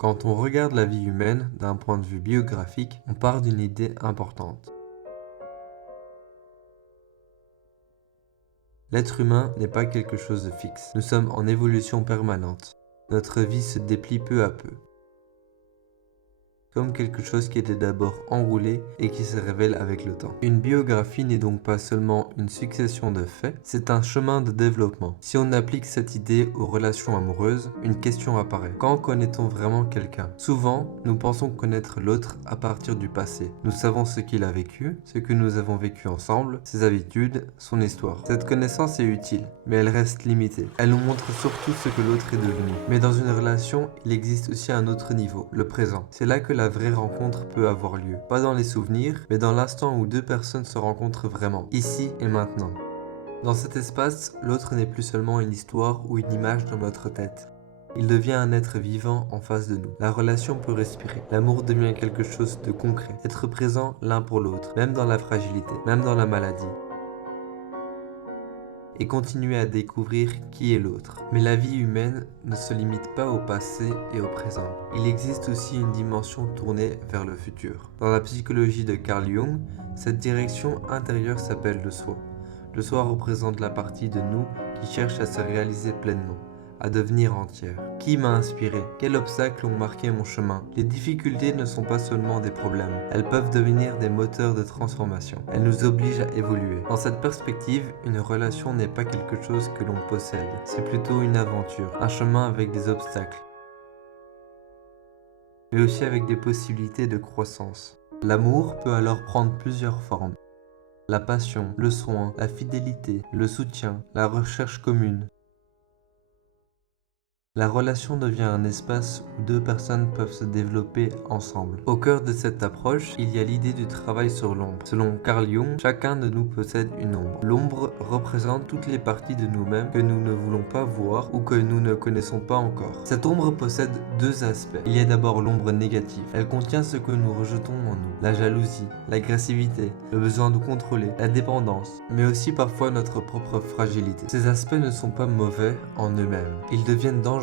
Quand on regarde la vie humaine d'un point de vue biographique, on part d'une idée importante. L'être humain n'est pas quelque chose de fixe. Nous sommes en évolution permanente. Notre vie se déplie peu à peu, comme quelque chose qui était d'abord enroulé et qui se révèle avec le temps. Une biographie n'est donc pas seulement une succession de faits, c'est un chemin de développement. Si on applique cette idée aux relations amoureuses, une question apparaît. Quand connaît-on vraiment quelqu'un? Souvent, nous pensons connaître l'autre à partir du passé. Nous savons ce qu'il a vécu, ce que nous avons vécu ensemble, ses habitudes, son histoire. Cette connaissance est utile, mais elle reste limitée. Elle nous montre surtout ce que l'autre est devenu. Mais dans une relation, il existe aussi un autre niveau, le présent. C'est là que la vraie rencontre peut avoir lieu. Pas dans les souvenirs, mais dans l'instant où deux personnes se rencontrent vraiment, ici et maintenant. Dans cet espace, l'autre n'est plus seulement une histoire ou une image dans notre tête. Il devient un être vivant en face de nous. La relation peut respirer. L'amour devient quelque chose de concret. Être présent l'un pour l'autre, même dans la fragilité, même dans la maladie. Et continuer à découvrir qui est l'autre. Mais la vie humaine ne se limite pas au passé et au présent. Il existe aussi une dimension tournée vers le futur. Dans la psychologie de Carl Jung, cette direction intérieure s'appelle le soi. Le soi représente la partie de nous qui cherche à se réaliser pleinement, à devenir entière. Qui m'a inspiré? Quels obstacles ont marqué mon chemin? Les difficultés ne sont pas seulement des problèmes, elles peuvent devenir des moteurs de transformation. Elles nous obligent à évoluer. Dans cette perspective, une relation n'est pas quelque chose que l'on possède, c'est plutôt une aventure, un chemin avec des obstacles, mais aussi avec des possibilités de croissance. L'amour peut alors prendre plusieurs formes. La passion, le soin, la fidélité, le soutien, la recherche commune. La relation devient un espace où deux personnes peuvent se développer ensemble. Au cœur de cette approche, il y a l'idée du travail sur l'ombre. Selon Carl Jung, chacun de nous possède une ombre. L'ombre représente toutes les parties de nous-mêmes que nous ne voulons pas voir ou que nous ne connaissons pas encore. Cette ombre possède deux aspects. Il y a d'abord l'ombre négative. Elle contient ce que nous rejetons en nous. La jalousie, l'agressivité, le besoin de contrôler, la dépendance, mais aussi parfois notre propre fragilité. Ces aspects ne sont pas mauvais en eux-mêmes. Ils deviennent dangereux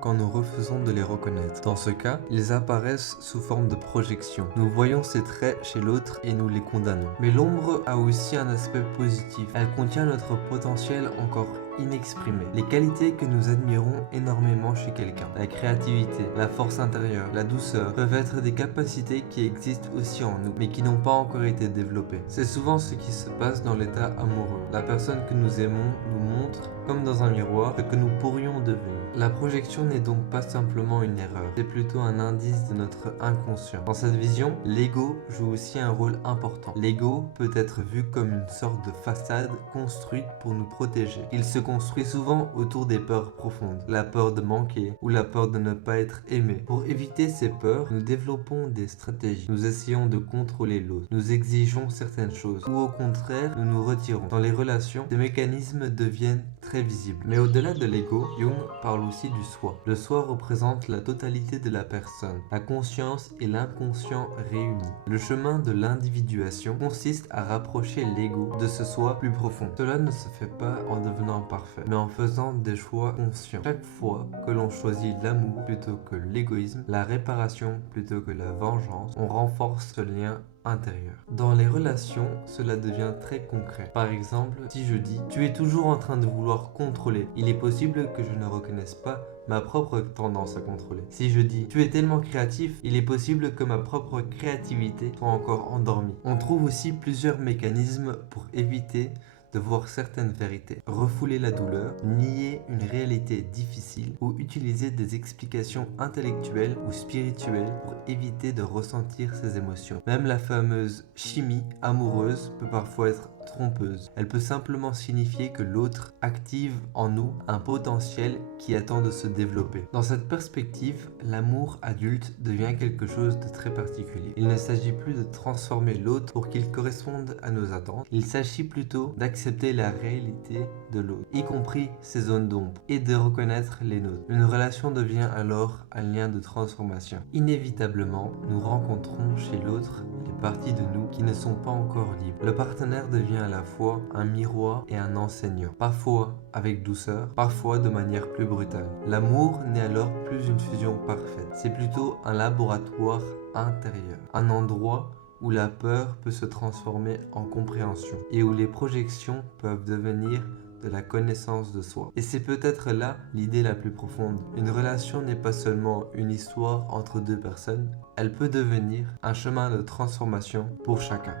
quand nous refusons de les reconnaître. Dans ce cas, ils apparaissent sous forme de projection. Nous voyons ces traits chez l'autre et nous les condamnons. Mais l'ombre a aussi un aspect positif. Elle contient notre potentiel encore inexprimé. Les qualités que nous admirons énormément chez quelqu'un. La créativité, la force intérieure, la douceur peuvent être des capacités qui existent aussi en nous, mais qui n'ont pas encore été développées. C'est souvent ce qui se passe dans l'état amoureux. La personne que nous aimons nous montre, comme dans un miroir, ce que nous pourrions devenir. La projection n'est donc pas simplement une erreur, c'est plutôt un indice de notre inconscient. Dans cette vision, l'ego joue aussi un rôle important. L'ego peut être vu comme une sorte de façade construite pour nous protéger. Il se construit souvent autour des peurs profondes, la peur de manquer ou la peur de ne pas être aimé. Pour éviter ces peurs, nous développons des stratégies. Nous essayons de contrôler l'autre, nous exigeons certaines choses ou au contraire, nous nous retirons. Dans les relations, ces mécanismes deviennent très visibles. Mais au-delà de l'ego, Jung parle aussi du soi. Le soi représente la totalité de la personne, la conscience et l'inconscient réunis. Le chemin de l'individuation consiste à rapprocher l'ego de ce soi plus profond. Cela ne se fait pas en devenant parfait, mais en faisant des choix conscients. Chaque fois que l'on choisit l'amour plutôt que l'égoïsme, la réparation plutôt que la vengeance, on renforce ce lien intérieur. Dans les relations, cela devient très concret. Par exemple, si je dis « Tu es toujours en train de vouloir contrôler », il est possible que je ne reconnaisse pas ma propre tendance à contrôler. Si je dis « Tu es tellement créatif », il est possible que ma propre créativité soit encore endormie. On trouve aussi plusieurs mécanismes pour éviter de voir certaines vérités, refouler la douleur, nier une réalité difficile ou utiliser des explications intellectuelles ou spirituelles pour éviter de ressentir ses émotions. Même la fameuse chimie amoureuse peut parfois être trompeuse. Elle peut simplement signifier que l'autre active en nous un potentiel qui attend de se développer. Dans cette perspective, l'amour adulte devient quelque chose de très particulier. Il ne s'agit plus de transformer l'autre pour qu'il corresponde à nos attentes. Il s'agit plutôt d'accepter la réalité de l'autre, y compris ses zones d'ombre, et de reconnaître les nôtres. Une relation devient alors un lien de transformation. Inévitablement, nous rencontrons chez l'autre les parties de nous qui ne sont pas encore libres. Le partenaire devient devient à la fois un miroir et un enseignant, parfois avec douceur, parfois de manière plus brutale. L'amour n'est alors plus une fusion parfaite, c'est plutôt un laboratoire intérieur, un endroit où la peur peut se transformer en compréhension et où les projections peuvent devenir de la connaissance de soi. Et c'est peut-être là l'idée la plus profonde. Une relation n'est pas seulement une histoire entre deux personnes, elle peut devenir un chemin de transformation pour chacun.